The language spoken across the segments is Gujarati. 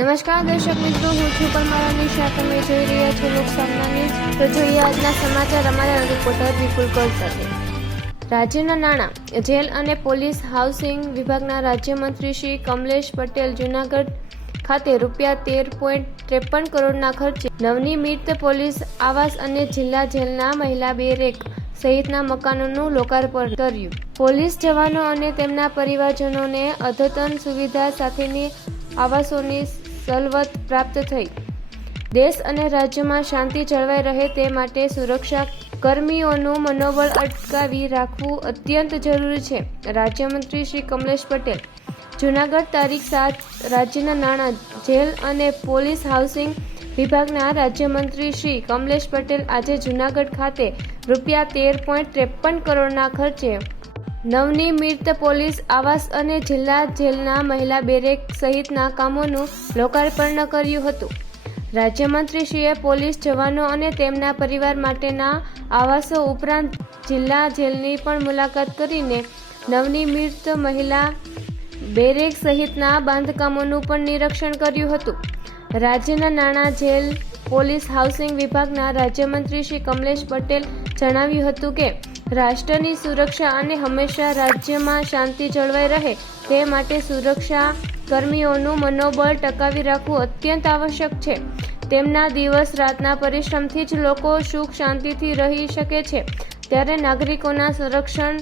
નમસ્કાર દર્શક મિત્રો, હું છું પરમારા નિશા. તમે જોઈ રહ્યા છો લોકસામના ન્યૂઝ. તો જોઈએ આજના સમાચાર અમારા રિપોર્ટર વિપુલ કર સાથે. રાજ્યના નાણાં, જેલ અને પોલીસ હાઉસિંગ વિભાગના રાજ્યમંત્રી શ્રી કમલેશ પટેલ જૂનાગઢ ખાતે ₹13.53 કરોડના ખર્ચે નવનિર્મિત પોલીસ આવાસ અને જિલ્લા જેલના મહિલા બેરેક સહિતના મકાનોનું લોકાર્પણ કર્યું. પોલીસ જવાનો અને તેમના પરિવારજનોને અદ્યતન સુવિધા સાથેની આવાસોની સવલત પ્રાપ્ત થઈ. દેશ અને રાજ્યમાં શાંતિ જળવાઈ રહે તે માટે સુરક્ષા કર્મીઓનું મનોબળ અટકાવી રાખવું અત્યંત જરૂરી છે. રાજ્યમંત્રી શ્રી કમલેશ પટેલ જૂનાગઢ તારીખ 7 રાજ્યના નાણાં, જેલ અને પોલીસ હાઉસિંગ વિભાગના રાજ્યમંત્રી શ્રી કમલેશ પટેલ આજે જૂનાગઢ ખાતે ₹13.53 કરોડના ખર્ચે નવનિર્મિત પોલીસ આવાસ અને જિલ્લા જેલના મહિલા બેરેક સહિતના કામોનું લોકાર્પણ કર્યું હતું. રાજ્યમંત્રીશ્રીએ પોલીસ જવાનો અને તેમના પરિવાર માટેના આવાસો ઉપરાંત જિલ્લા જેલની પણ મુલાકાત કરીને નવનિર્મિત મહિલા બેરેક સહિતના બાંધકામોનું પણ નિરીક્ષણ કર્યું હતું. રાજ્યના નાણાં, જેલ, પોલીસ હાઉસિંગ વિભાગના રાજ્યમંત્રી શ્રી કમલેશ પટેલ જણાવ્યું હતું કે રાષ્ટ્રની સુરક્ષા અને હંમેશા રાજ્યમાં શાંતિ જળવાઈ રહે તે માટે સુરક્ષા કર્મીઓનું મનોબળ ટકાવી રાખવું અત્યંત આવશ્યક છે. તેમના દિવસ રાતના પરિશ્રમથી જ લોકો સુખ શાંતિથી રહી શકે છે, ત્યારે નાગરિકોના સંરક્ષણ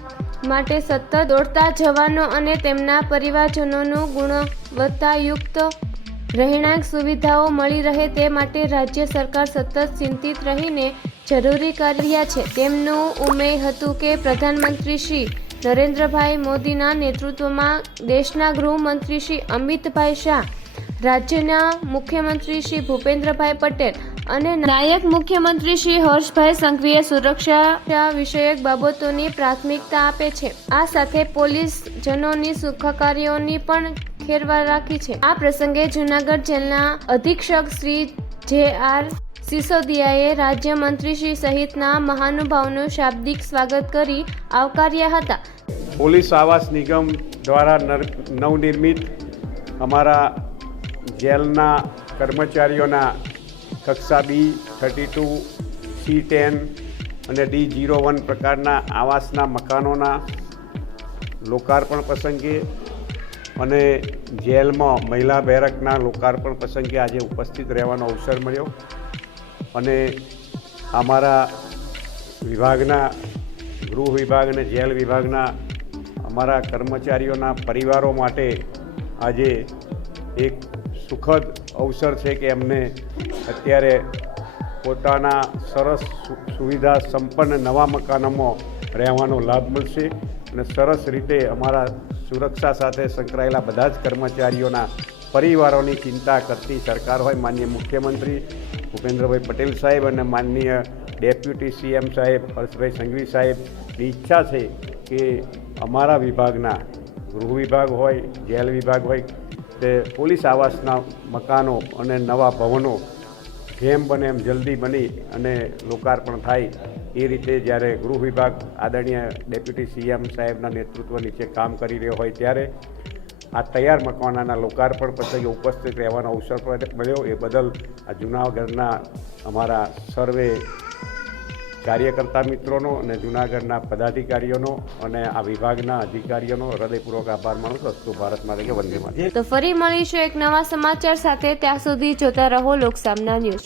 માટે સતત દોડતા જવાનો અને તેમના પરિવારજનોનું ગુણવત્તાયુક્ત રહેણાંક સુવિધાઓ મળી રહે તે માટે રાજ્ય સરકાર સતત ચિંતિત રહીને જરૂરી કાર્ય છે. તેમનું ઉમેર હતું કે પ્રધાનમંત્રી શ્રી નરેન્દ્રભાઈ મોદીના નેતૃત્વમાં દેશના ગૃહમંત્રી શ્રી અમિતભાઈ શાહ, રાજ્યના મુખ્યમંત્રી શ્રી ભૂપેન્દ્રભાઈ પટેલ અને નાયબ મુખ્યમંત્રી શ્રી હર્ષભાઈ સંઘવીએ સુરક્ષા વિષયક બાબતોની પ્રાથમિકતા આપે છે. આ સાથે પોલીસ જનોની સુખાકારીઓની પણ ખેરવા રાખી છે. આ પ્રસંગે જૂનાગઢ જેલના અધિક્ષક શ્રી જે.આર. સિસોદિયાએ રાજ્યમંત્રીશ્રી સહિતના મહાનુભાવોનું શાબ્દિક સ્વાગત કરી આવકાર્યા હતા. પોલીસ આવાસ નિગમ દ્વારા નવનિર્મિત અમારા જેલના કર્મચારીઓના કક્ષા B32, C10 અને D01 પ્રકારના આવાસના મકાનોના લોકાર્પણ પ્રસંગે અને જેલમાં મહિલા બેરકના લોકાર્પણ પ્રસંગે આજે ઉપસ્થિત રહેવાનો અવસર મળ્યો અને અમારા વિભાગના ગૃહ વિભાગ અને જેલ વિભાગના અમારા કર્મચારીઓના પરિવારો માટે આજે એક સુખદ અવસર છે કે એમને અત્યારે પોતાના સરસ સુવિધા સંપન્ન નવા મકાનોમાં રહેવાનો લાભ મળશે અને સરસ રીતે અમારા સુરક્ષા સાથે સંકળાયેલા બધા જ કર્મચારીઓના પરિવારોની ચિંતા કરતી સરકાર હોય, માનનીય મુખ્યમંત્રી ભૂપેન્દ્રભાઈ પટેલ સાહેબ અને માનનીય ડેપ્યુટી CM સાહેબ હર્ષભાઈ સંઘવી સાહેબની ઈચ્છા છે કે અમારા વિભાગના ગૃહ વિભાગ હોય, જેલ વિભાગ હોય તે પોલીસ આવાસના મકાનો અને નવા ભવનો જેમ બને એમ જલ્દી બની અને લોકાર્પણ થાય એ રીતે જ્યારે ગૃહ વિભાગ આદરણીય ડેપ્યુટી CM સાહેબના નેતૃત્વ નીચે કામ કરી રહ્યો હોય ત્યારે આ તૈયાર મકાનોના લોકાર્પણ પ્રસંગે ઉપસ્થિત રહેવાનો અવસર મળ્યો એ બદલ આ જૂનાગઢના અમારા સર્વે કાર્યકર્તા મિત્રોનો અને જૂનાગઢના પદાધિકારીઓનો અને આ વિભાગના અધિકારીઓનો હૃદયપૂર્વક આભાર માનું છું. અસ્તુ ભારત માતા કે વંદે માતરમ. તો ફરી મળીશું એક નવા સમાચાર સાથે. ત્યાં સુધી જોતા રહો લોકસામના ન્યૂઝ.